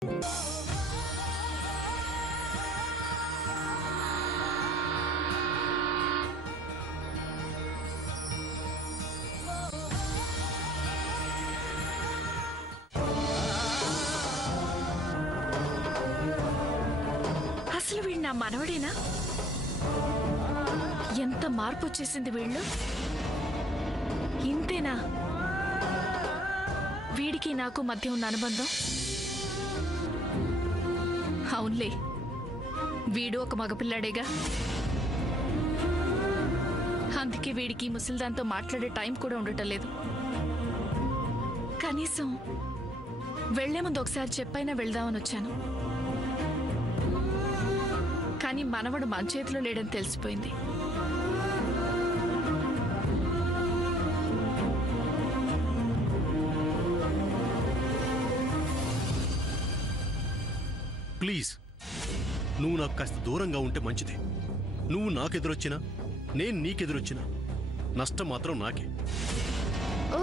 అసలు వీడు నా మనవడేనా? ఎంత మార్పు వచ్చేసింది వీళ్ళు. ఇంతేనా వీడికి నాకు మధ్య ఉన్న అనుబంధం? అవునులే, వీడు ఒక మగపిల్లాడేగా. అందుకే వీడికి ముసలిదాంతో మాట్లాడే టైం కూడా ఉండటం లేదు. కనీసం వెళ్లే ముందు ఒకసారి చెప్పైనా వెళ్దామని వచ్చాను. కానీ మనవడు మన చేతిలో లేడని తెలిసిపోయింది. ప్లీజ్, నువ్వు నాకు కాస్త దూరంగా ఉంటే మంచిది. నువ్వు నాకెదురొచ్చినా నేను నీకెదురొచ్చినా నష్టం మాత్రం నాకే. ఓ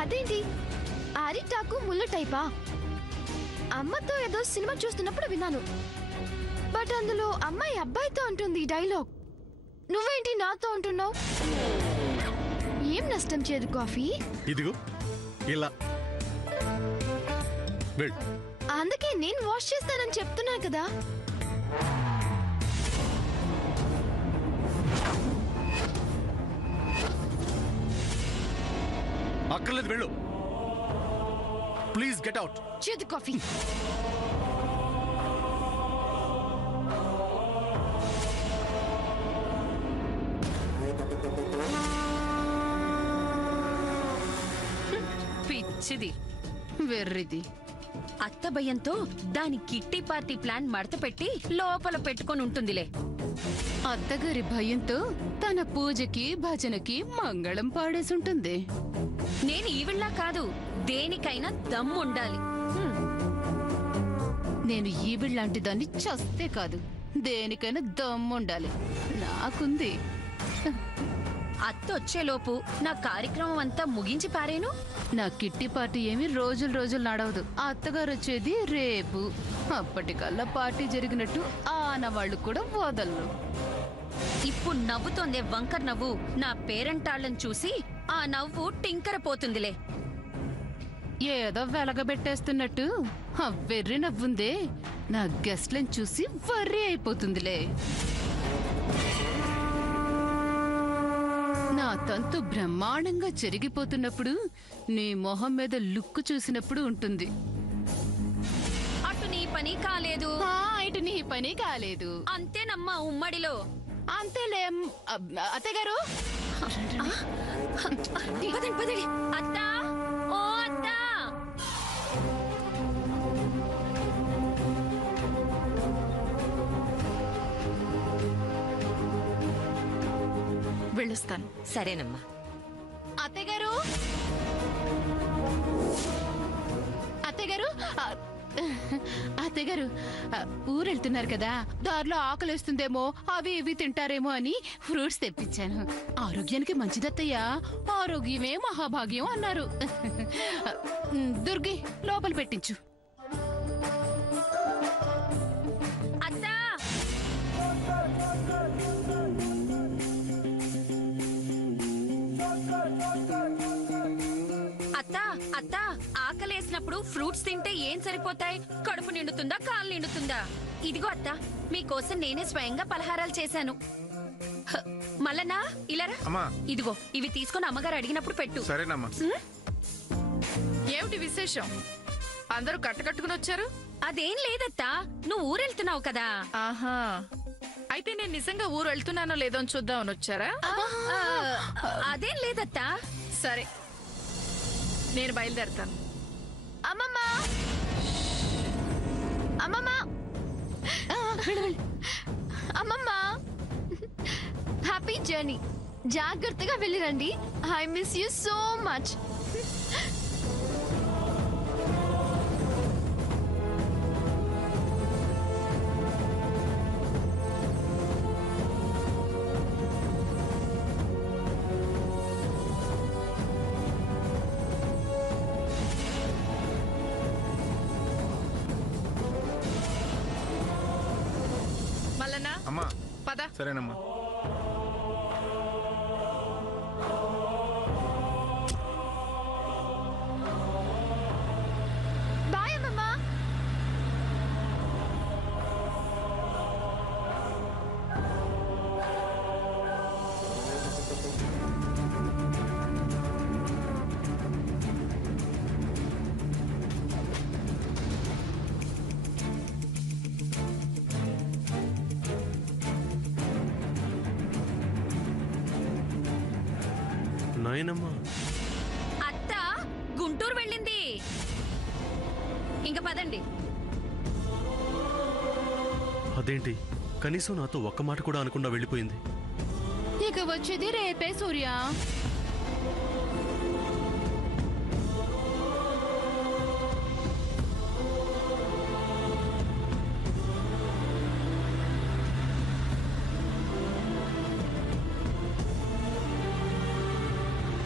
అదేంటి అరిటాకు ముళ్ళు టైపా? అమ్మతో ఏదో సినిమా చూస్తున్నప్పుడు విన్నాను. బట్ అందులో అమ్మాయి అబ్బాయితో అంటుంది డైలాగ్. నువ్వేంటి నాతో అంటున్నావు? ఏం నష్టం చేయదు కాఫీ. ఇదిగో ఇలా వెళ్ళు. అందుకే నేను వాష్ చేస్తానని చెప్తున్నా కదా. అక్కర్లేదు, వెళ్ళు. Please get out. చేదు కాఫీ. పిచ్చిది, వెర్రిది. అత్త భయంతో దాని కిట్టి పార్టీ ప్లాన్ మడత పెట్టి లోపల పెట్టుకొని ఉంటుందిలే. అత్తగారి భయంతో తన పూజకి భజనకి మంగళం పాడేసుంటుంది. నేను ఈవిళ్ళా కాదు, దేనికైనా దమ్ముండాలి. నేను ఈవిళ్ళంటి దాన్ని చస్తే కాదు, దేనికైనా దమ్ముండాలి. నాకుంది. అత్తొచ్చేలోపు నా కార్యక్రమం అంతా ముగించి పారేను. నా కిట్టి పార్టీ ఏమి రోజులు నడవదు. ఆ అత్తగారు వచ్చేది రేపు. అప్పటికల్లా పార్టీ జరిగినట్టు ఆనవాళ్లు కూడా వదలరు. ఇప్పుడు నవ్వుతోందే వంకర్ నవ్వు. నా పేరంటాళ్ళని చూసి ఆ నవ్వు టింకర పోతుందిలే. ఏదో వెలగబెట్టేస్తున్నట్టు ఆ వెర్రి నవ్వుందే నా గెస్ట్లను చూసి వర్రీ అయిపోతుందిలే. నా తంతు బ్రహ్మాండంగా చెరిగిపోతున్నప్పుడు నీ మొహం మీద లుక్కు చూసినప్పుడు ఉంటుంది. అటు నీ పని కాలేదు, ఇటు నీ పని కాలేదు. అంతేనమ్మా ఉమ్మడిలో. అంతేలే అత్తగారు. పదండి పదండి. అత్తా, ఓ అత్తా. వెళ్ళొస్తాను. సరేనమ్మా. అత్తగారు, అత్తగారు, అత్తగారు, ఊరెళ్తున్నారు కదా, దారిలో ఆకలిస్తుందేమో, అవి ఇవి తింటారేమో అని ఫ్రూట్స్ తెప్పించాను. ఆరోగ్యానికి మంచిదత్తయ్యా, ఆరోగ్యమే మహాభాగ్యం అన్నారు. దుర్గి, లోపల పెట్టించు. అత్తా, అత్తా, అత్తా, ఆకలేసినప్పుడు ఫ్రూట్స్ తింటే ఏం సరిపోతాయి? కడుపు నిండుతుందా, కాలు నిండుతుందా? ఇదిగో అత్తా, మీకోసం నేనే స్వయంగా పలహారాలు చేశాను. మల్లన్నా, ఇలారా. ఇదిగో ఇవి తీసుకొని అమ్మగారు అడిగినప్పుడు పెట్టు. సరేనమ్మా. ఏమిటి విశేషం? అందరూ కట్టుకట్టుకుని వచ్చారు? అదేం లేదత్తా, నువ్వు ఊరెళ్తున్నావు కదా. ఆహా, అయితే నేను నిజంగా ఊరు వెళ్తున్నానో లేదో అని చూద్దామని వచ్చారా? అదేం లేదత్తా. సరే, నేను బయలుదేరతాను. అమ్మమ్మ, అమ్మమ్మ, అమ్మమ్మ, హ్యాపీ జర్నీ. జాగ్రత్తగా వెళ్ళిరండి. I miss you so much. అమ్మా పద. సరేనమ్మా. బాయ్ అమ్మమ్మ. నాయనమ్మా, అత్త గుంటూరు వెళ్ళింది. ఇంక పదండి. అదేంటి కనీసం నాతో ఒక్క మాట కూడా అనకుండా వెళ్ళిపోయింది? ఇక వచ్చేది రేపే సూర్య.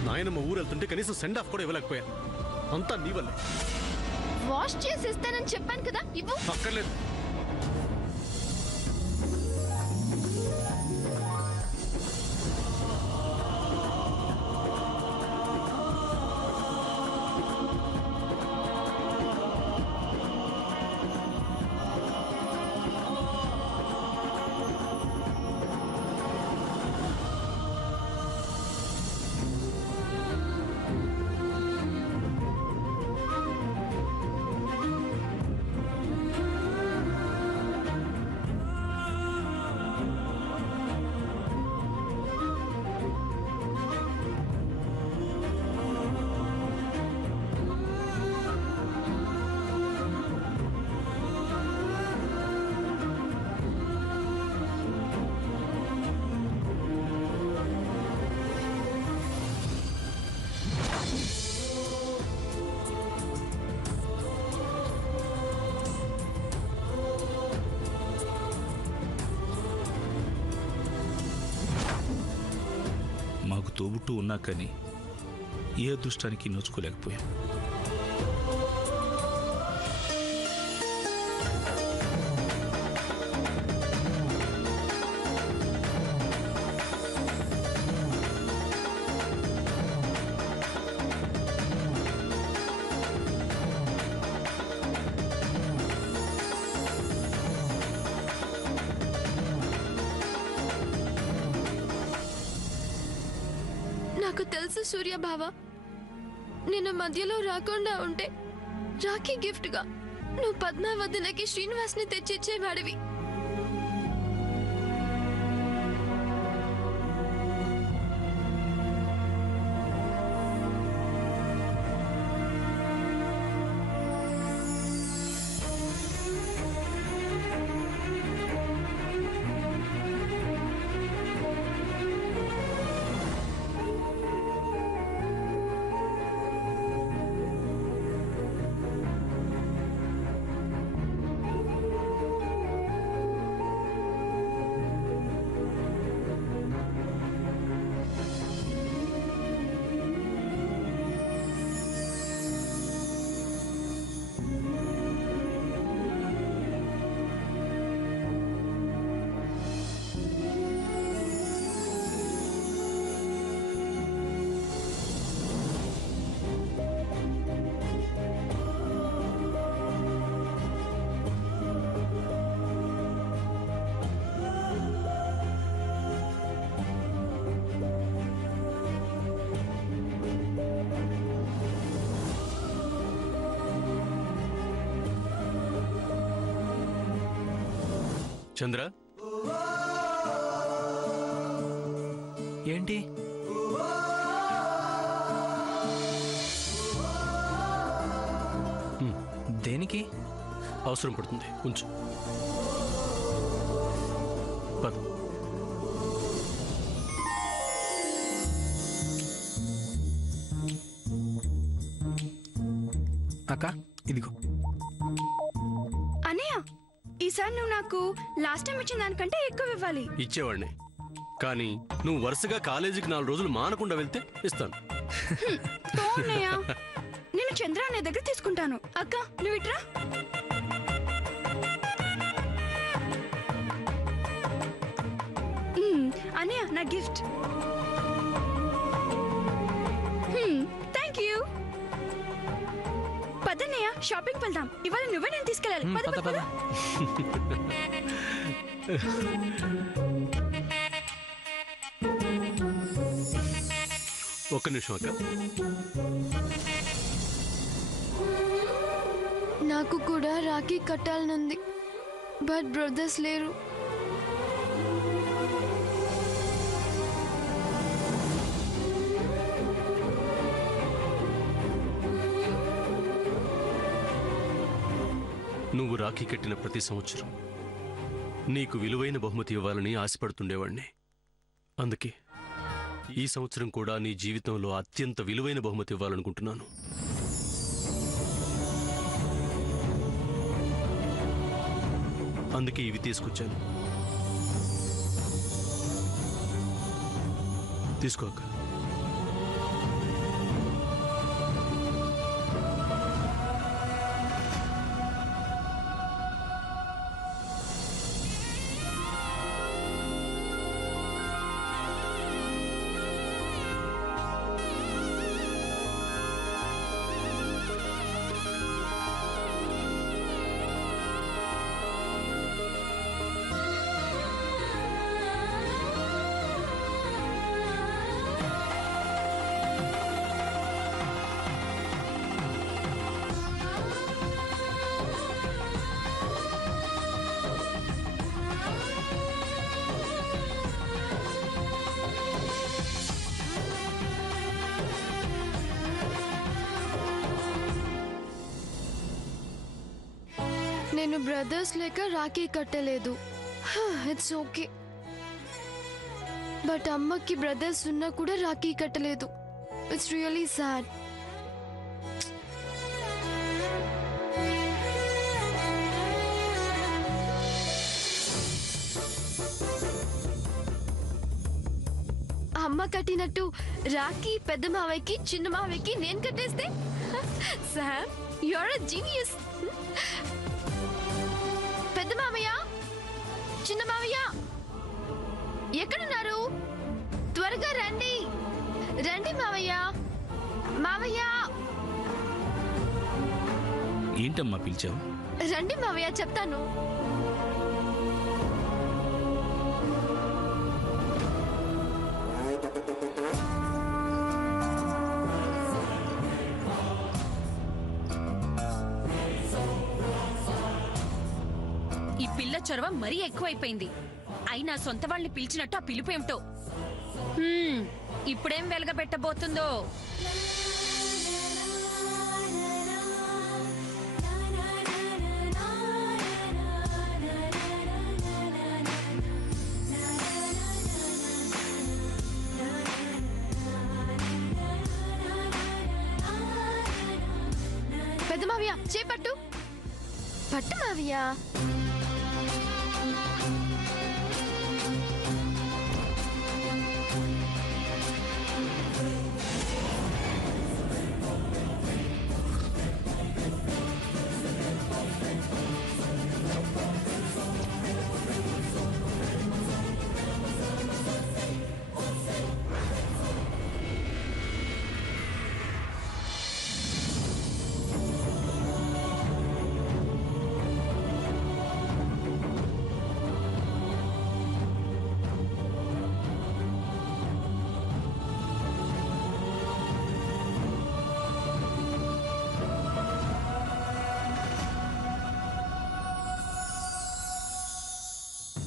నాయనమ్మ ఊరు వెళ్తుంటే కనీసం సెండ్ ఆఫ్ కూడా ఇవ్వలేకపోయా. అంతా నీ వల్లే. వాష్ చేసి ఇస్తానని చెప్పాను కదా, ఇవ్వు. అక్కర్లేదు. మాకు తోబుట్టు ఉన్నా కానీ ఏ అదృష్టానికి నోచుకోలేకపోయాం. నాకు తెలుసు సూర్య బావ, నేను మధ్యలో రాకుండా ఉంటే రాఖీ గిఫ్ట్ గా నువ్వు పద్మావతికి శ్రీనివాస్ ని తెచ్చిచ్చేవాడివి. చంద్ర, ఏంటి? దేనికి? అవసరం పడుతుంది, ఉంచు. పద. అక్క ఇదిగో. అనయ్య, ఈసారి నువ్వు నాకు లాస్ట్ టైం ఇచ్చిన దానికంటే ఎక్కువ ఇవ్వాలి. ఇచ్చేవాడిని, కానీ నువ్వు వరుసగా కాలేజీకి 4 రోజులు మానకుండా వెళ్తే ఇస్తాను. పో అన్నయ్య, నేను చంద్ర అనే దగ్గర తీసుకుంటాను. అక్క నువ్వు ఇట్రా. నా గిఫ్ట్. Thank you. పదన్నయ్య, షాపింగ్ వెళ్దాం. ఇవాళ నువ్వే నేను తీసుకెళ్ళాలి. పద పద పద పద. ఒక్క నిమిషం అక్క. నాకు కూడా రాఖీ కట్టాలనుంది, బట్ బ్రదర్స్ లేరు. నువ్వు రాఖీ కట్టిన ప్రతి సంవత్సరం నీకు విలువైన బహుమతి ఇవ్వాలని ఆశపడుతుండేవాణ్ణి. అందుకే ఈ సంవత్సరం కూడా నీ జీవితంలో అత్యంత విలువైన బహుమతి ఇవ్వాలనుకుంటున్నాను. అందుకే ఇవి తీసుకొచ్చాను. తీసుకో అక్క. నేను బ్రదర్స్ లేక రాఖీ కట్టలేదు. It's okay. బట్ అమ్మకి బ్రదర్స్ ఉన్నా కూడా రాఖీ కట్టలేదు. It's really sad. అమ్మ కట్టినట్టు రాఖీ పెద్ద మావయ్యకి చిన్న మావయ్యకి నేను కట్టేస్తే, Sam you are a genius. పెద్ద మావయ్య, చిన్న మావయ్య ఎక్కడున్నారు? త్వరగా రండి. రండి మావయ్య. మావయ్య ఏంటమ్మా పిలిచావు? రండి మావయ్య, చెప్తాను. ఈ పిల్ల చొరవ మరీ ఎక్కువైపోయింది. అయినా సొంత వాళ్ళని పిలిచినట్టు ఆ పిలుపేమిటో. ఇప్పుడేం వెలగబెట్టబోతుందో. పెద్ద మావయ్య చేపట్టు. పట్టు మావయ్య.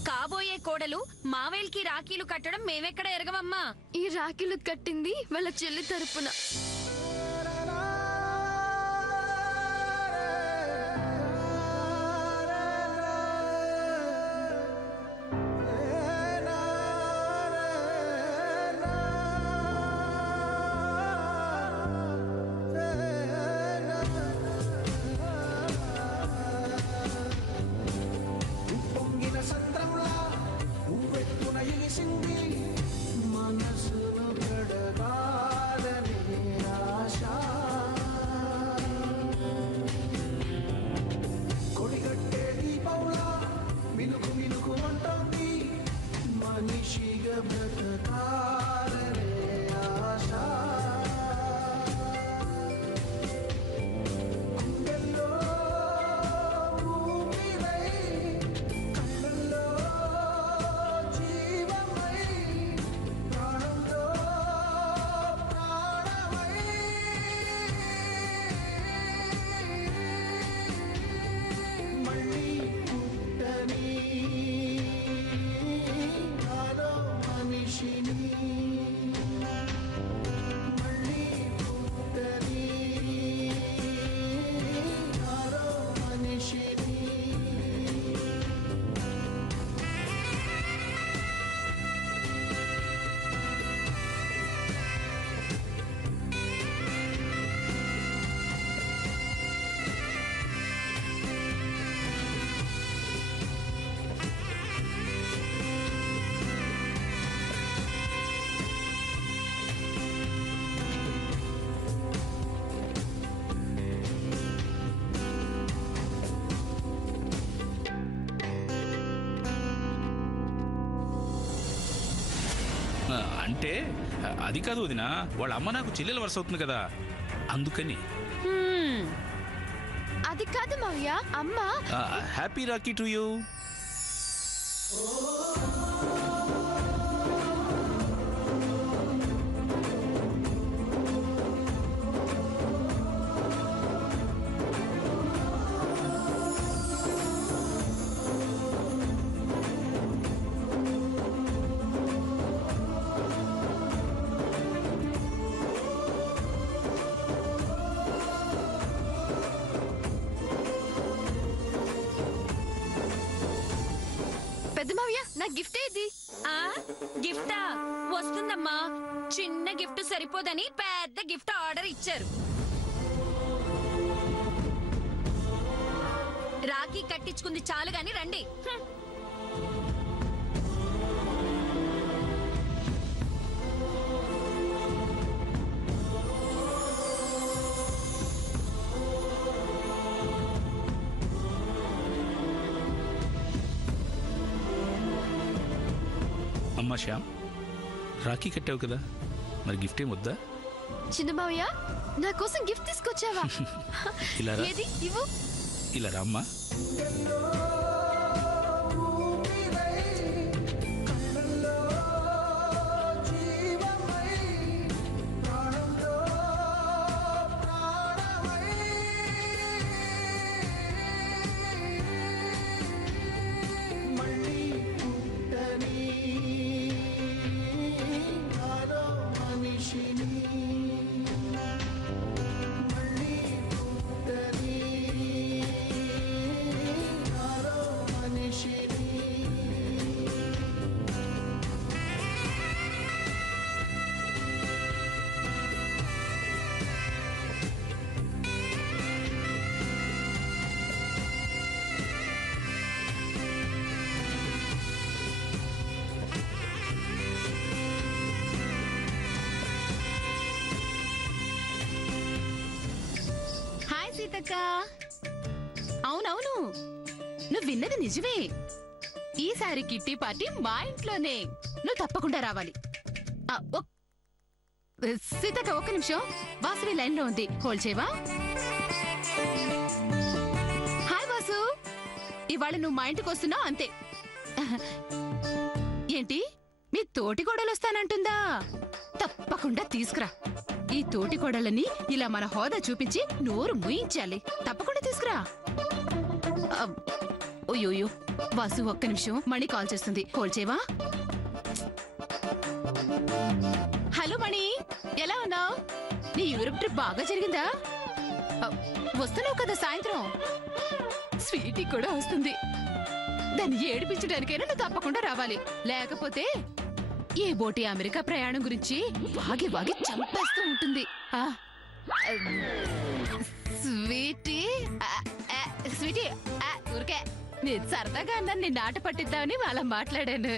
కాబోయే కోడలు మావేల్కి రాఖీలు కట్టడం మేమెక్కడ ఎరగమమ్మా. ఈ రాఖీలు కట్టింది వాళ్ళ చెల్లి తరపున. అంటే అది కాదు వదినా, వాళ్ళ అమ్మ నాకు చెల్లెల వరుస అవుతుంది కదా, అందుకని. అది కాదు మావయ్య, అమ్మ. Happy Rakhi to you. పెద్ద మావయ్య, నా గిఫ్ట్ ఏది? గిఫ్టా? వస్తుందమ్మా. చిన్న గిఫ్ట్ సరిపోదని పెద్ద గిఫ్ట్ ఆర్డర్ ఇచ్చారు. రాఖీ కట్టించుకుంది చాలు గాని రండి. అమ్మా శ్యామ్, రాఖీ కట్టావు కదా, మరి గిఫ్ట్ ఏం వద్దా? చిన్న మావయ్య, నా కోసం గిఫ్ట్ తీసుకొచ్చావా? ఇలా రా. ఏది ఇవ్వు. ఇలా రామ్మా. సీతక్క, అవునవును, నువ్వు విన్నది నిజమే. ఈసారి కిట్టి పార్టీ మా ఇంట్లోనే. నువ్వు తప్పకుండా రావాలి. సీతక్క, ఒక్క నిమిషం, వాసవి లైన్ లో ఉంది, హోల్డ్ చేయవా? హాయ్ వాసు, ఇవాళ నువ్వు మా ఇంటికి వస్తున్నావు అంతే. ఏంటి, మీ తోటి కోడలు వస్తానంటుందా? తప్పకుండా తీసుకురా. ఈ తోటి కోడలని ఇలా మన హోదా చూపించి నోరు ముయించాలి. తప్పకుండా తీసుకురా. ఓయోయో, వాసు ఒక్క నిమిషం, మణి కాల్ చేస్తుంది, హోల్డ్ చేయవా? హలో మణి, ఎలా ఉన్నావు? నీ యూరోప్ ట్రిప్ బాగా జరిగిందా? వస్తున్నావు కదా సాయంత్రం. స్వీటీ కూడా వస్తుంది. దాన్ని ఏడిపించడానికైనా నువ్వు తప్పకుండా రావాలి. లేకపోతే ఏ బోటి అమెరికా ప్రయాణం గురించి వాగి వాగి చంపేస్తూ ఉంటుంది. స్వీటీ స్వీటీ, ఊరికే నేను సరదాగా అన్నాను, నిన్ను ఆట పట్టిద్దామని అలా మాట్లాడాను.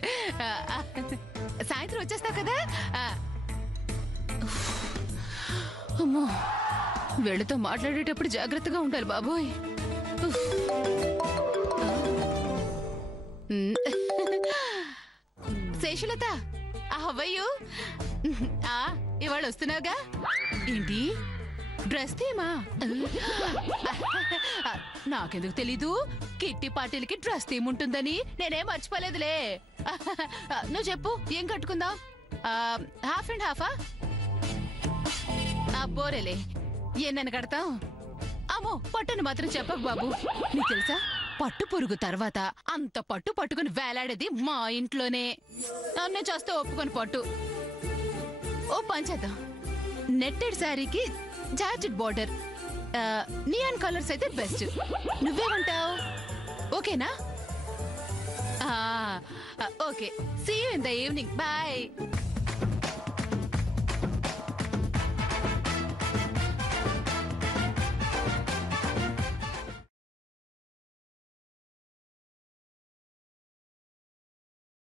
సాయంత్రం వచ్చేస్తావు కదా? అమ్మో, వీళ్ళతో మాట్లాడేటప్పుడు జాగ్రత్తగా ఉండాలి బాబోయ్. శేషులత, హవయ్యూ? ఇవాళ వస్తున్నావుగా? ఏంటి, డ్రెస్ తీమా? నాకెందుకు తెలీదు, కిట్టి పార్టీలకి డ్రెస్ థీమ్ ఉంటుందని. నేనేం మర్చిపోలేదులే. నువ్వు చెప్పు, ఏం కట్టుకుందాం? Half and హాఫా? బోరేలే, ఏనని కడతాం? అమ్మో, పట్టును మాత్రం చెప్పకు బాబు. నీకు తెలుసా, పట్టు పురుగు తర్వాత అంత పట్టు పట్టుకుని వేలాడేది మా ఇంట్లోనే. నన్ను చేస్తే ఒప్పుకొని పట్టు. ఓ పంచేద్దాం, నెట్టెడ్ శారీకి జార్జెట్ బార్డర్, నియాన్ కలర్స్ అయితే బెస్ట్. నువ్వేమంటావు? ఓకేనా? Okay, see you in the evening, bye.